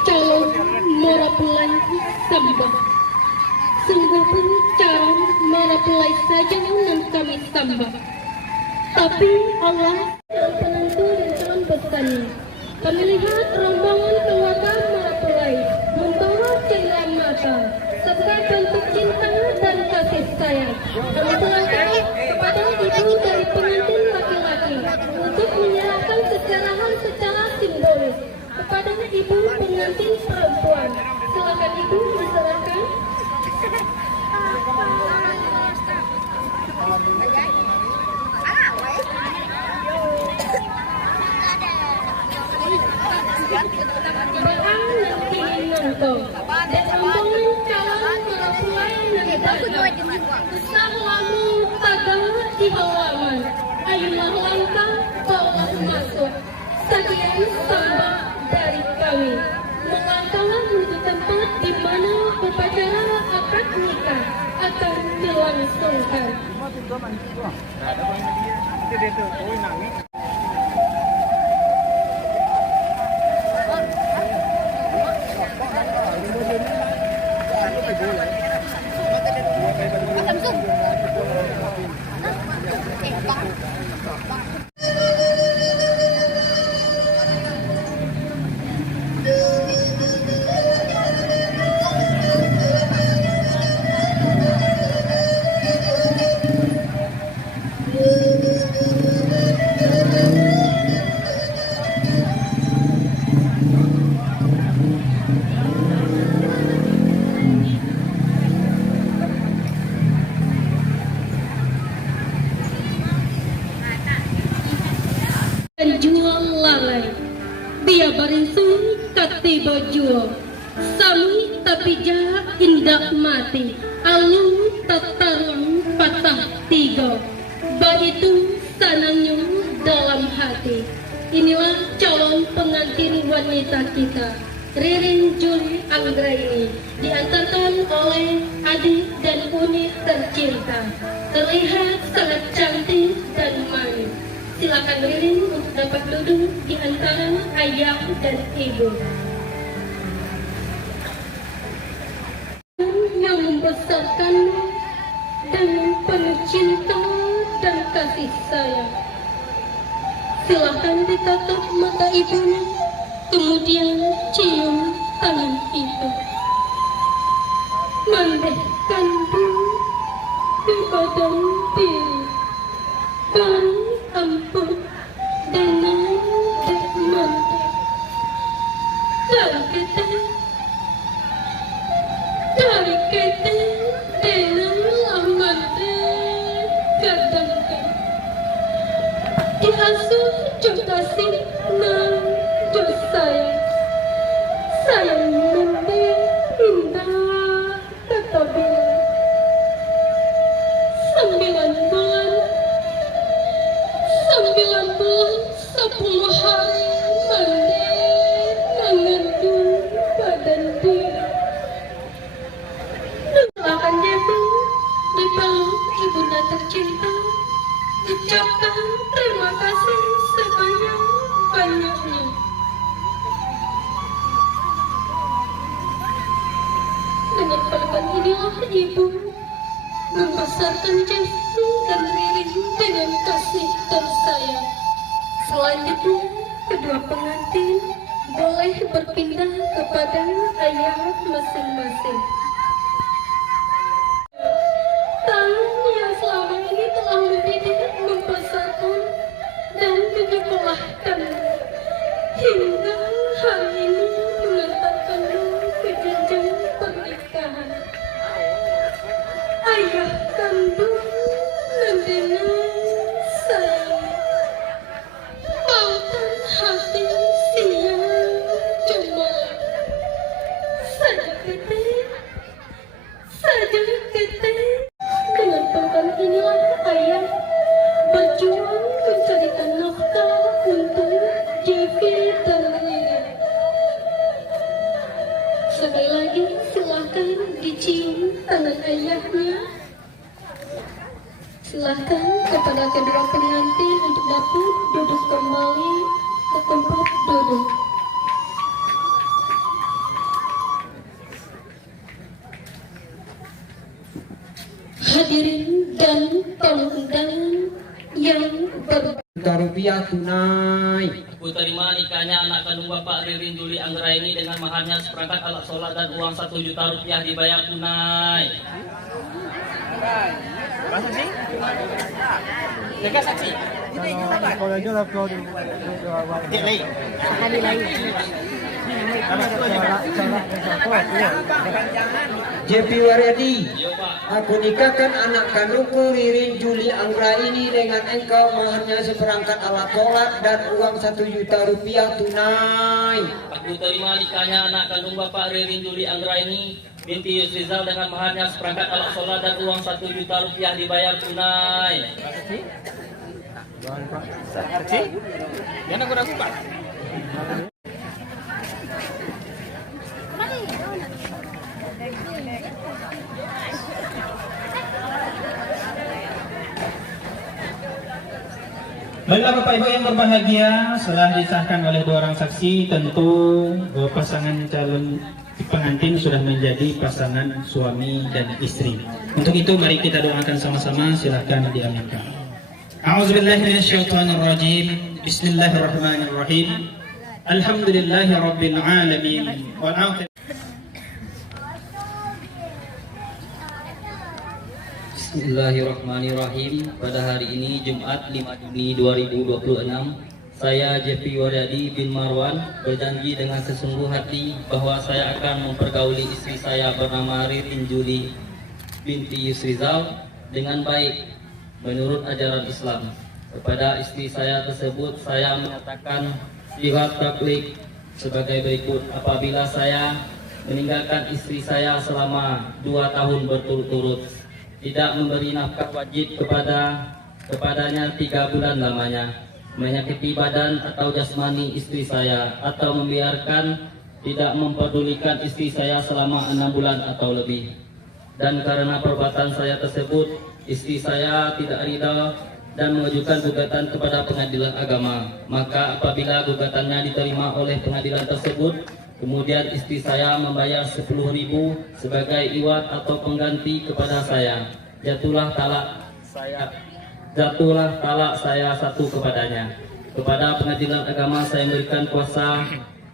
Calon Marapulai Sambah. Sungguh pun calon Marapulai saja yang kami sambah. Tapi Allah yang penentu dan calon besarnya. Kami lihat rombongan keluarga Marapulai membawa cahaya mata serta bentuk cinta dan kasih sayang. Kami serahkan kepada ibu dari pengantin laki-laki untuk menyerahkan seserahan secara simbolis kepada ibu pengantin perempuan. Silakan ibu diserahkan. Bahang nanti nangko dan rombongan calon Marapulai mendatang besar lamu tagal di halaman. Ayolah langkah bawa masuk sajian sambah dari kami. Melangkahlah menuju tempat di mana upacara akad nikah akan dilangsungkan. Jual lalai, dia barisun katiba jual, sami tapi jah indah mati, alu tatarang patah tiga, baitu sananya dalam hati. Inilah calon pengantin wanita kita, Ririn Jun Anggraini, diantarkan oleh adik dan uni tercinta, terlihat sangat cantik dan manis. Silakan Ririn untuk dapat duduk di antara ayah dan ibu. Yang membesarkanmu dengan penuh cinta dan kasih sayang. Silakan ditatap mata ibunya, kemudian cium tangan ibu. Mandehkan dulu di badan diri. Ampun dengan dekmante dari kita dengan amante kadang-kadang diasuh juga kasih nan juga sayang mende indah kata bilang 9 bulan 10 hari mandi mengandung badan diri. Doakan ibu dipeluk ibunda tercinta, ucapkan terima kasih sebanyak-banyaknya. Dengan pelukan inilah ibu membesarkan Jessie dan Ririn dengan kasih dan sayang. Selanjutnya, kedua pengantin boleh berpindah kepada ayah masing-masing. Tangan yang selama ini telah mendidik, membesarkan, dan menyekolahkan hingga hari ini mengantarkanmu ke jenjang pernikahan. Ayah kandung Nandina sayang, pautan hati siang cemerlang, saja ketik. Dengan pautan inilah ayah berjuang mencarikan nafkah untuk Jevi dan Lili. Sekali lagi silahkan dicium tangan ayahnya. Silahkan kepada kedua pengantin untuk dapat duduk kembali ke tempat duduk. Hadirin dan tamu undangan yang Rupiah tunai. Aku terima nikahnya anak kandung Bapak Ririn Juli Anggraini dengan maharnya seperangkat alat sholat dan uang 1 juta rupiah dibayar tunai. Saksi? Jaga saksi. Kalau aja lah kau lain. Hari lain. JP Waryadi, Iya Pak. aku nikahkan anak kandungku Ririn Juli Anggraini dengan engkau maharnya seperangkat alat sholat dan uang 1 juta rupiah tunai. Aku terima nikahnya anak kandung Bapak Ririn Juli Anggraini binti Yusrizal dengan maharnya seperangkat alat sholat dan uang 1 juta rupiah dibayar tunai. Saksi? Jangan ragu Pak. Baiklah Bapak Ibu yang berbahagia, setelah disahkan oleh dua orang saksi, tentu pasangan calon pengantin sudah menjadi pasangan suami dan istri. Untuk itu mari kita doakan sama-sama, silahkan diaminkan. A'udzubillahiminasyaitonirrajim. Bismillahirrahmanirrahim. Alhamdulillahirabbil alamin wal aqibah. Bismillahirrahmanirrahim. Pada hari ini Jumat 5 Juni 2026, saya Jepi Waryadi bin Marwan berjanji dengan sesungguh hati bahwa saya akan mempergauli istri saya bernama Ririn Juli binti Yusrizal dengan baik menurut ajaran Islam. Kepada istri saya tersebut saya menyatakan syiar taklid sebagai berikut. Apabila saya meninggalkan istri saya selama 2 tahun berturut-turut, tidak memberi nafkah wajib kepadanya 3 bulan lamanya, menyakiti badan atau jasmani istri saya, atau membiarkan tidak mempedulikan istri saya selama 6 bulan atau lebih. Dan karena perbuatan saya tersebut, istri saya tidak ridha dan mengajukan gugatan kepada pengadilan agama. Maka apabila gugatannya diterima oleh pengadilan tersebut, kemudian istri saya membayar 10.000 sebagai iwat atau pengganti kepada saya. Jatuhlah talak saya satu kepadanya. Kepada pengadilan agama saya memberikan kuasa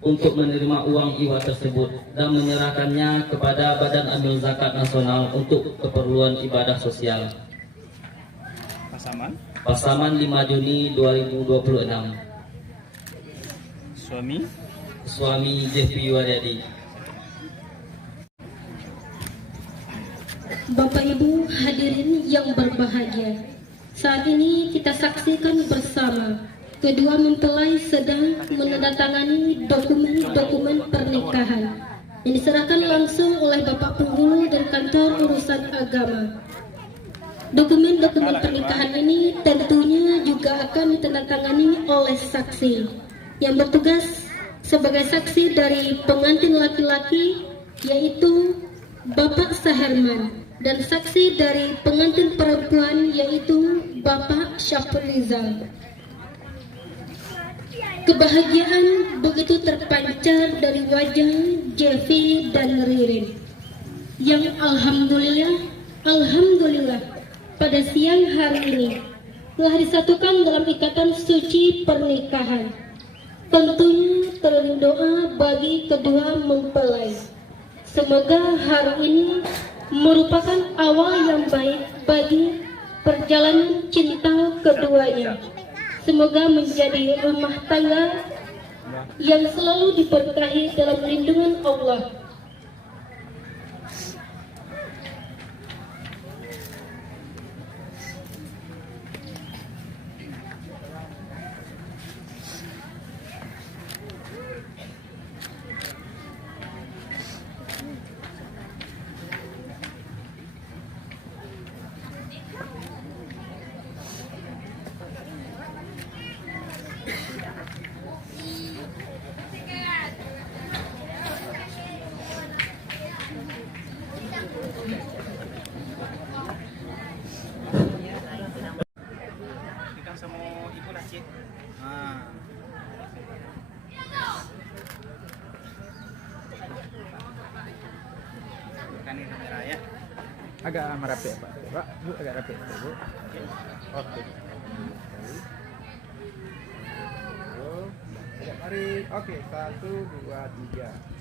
untuk menerima uang iwat tersebut dan menyerahkannya kepada Badan Amil Zakat Nasional untuk keperluan ibadah sosial. Pasaman 5 Juni 2026. Suami Jepi Waryadi. Bapak Ibu hadirin yang berbahagia, saat ini kita saksikan bersama kedua mempelai sedang menandatangani dokumen-dokumen pernikahan yang diserahkan langsung oleh Bapak Penghulu dari Kantor Urusan Agama. Dokumen-dokumen pernikahan ini tentunya juga akan ditandatangani oleh saksi yang bertugas sebagai saksi dari pengantin laki-laki, yaitu Bapak Saherman, dan saksi dari pengantin perempuan, yaitu Bapak Syafrizal. Kebahagiaan begitu terpancar dari wajah Jevi dan Ririn yang alhamdulillah pada siang hari ini telah disatukan dalam ikatan suci pernikahan. Tentunya terlebih doa bagi kedua mempelai. Semoga hari ini merupakan awal yang baik bagi perjalanan cinta keduanya. Semoga menjadi rumah tangga yang selalu diberkahi dalam lindungan Allah. Ikan sama ibu lah, Cik. Nah. Ikan ini merah ya. Agak merapi Pak. Pak, Bu agak rapi Bu. Oke. Agak mari. Oke, 1 2 3.